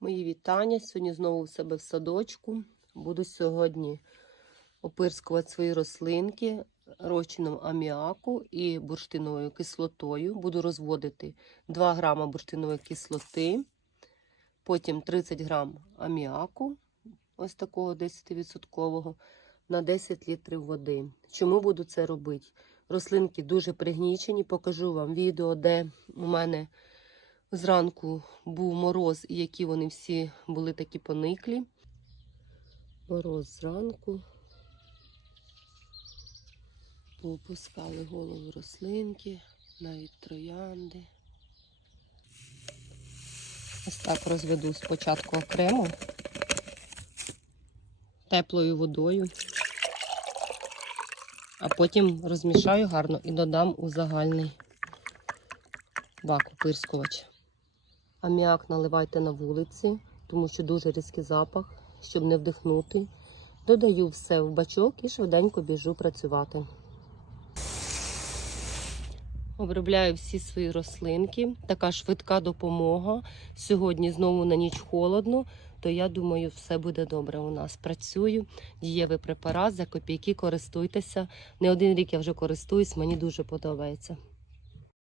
Мої вітання. Сьогодні знову у себе в садочку. Буду сьогодні опирскувати свої рослинки розчином аміаку і бурштиновою кислотою. Буду розводити 2 грама бурштинової кислоти, потім 30 грам аміаку, ось такого 10% на 10 літрів води. Чому буду це робити? Рослинки дуже пригнічені. Покажу вам відео, де у мене зранку був мороз, і які вони всі були такі пониклі. Мороз зранку. Попускали голову рослинки, навіть троянди. Ось так розведу спочатку окремо теплою водою, а потім розмішаю гарно і додам у загальний бак опирскувач. Аміак наливайте на вулиці, тому що дуже різкий запах, щоб не вдихнути. Додаю все в бачок і швиденько біжу працювати. Обробляю всі свої рослинки. Така швидка допомога. Сьогодні знову на ніч холодно, то я думаю, все буде добре у нас. Працюю. Дієвий препарат за копійки користуйтеся. Не один рік я вже користуюсь, мені дуже подобається.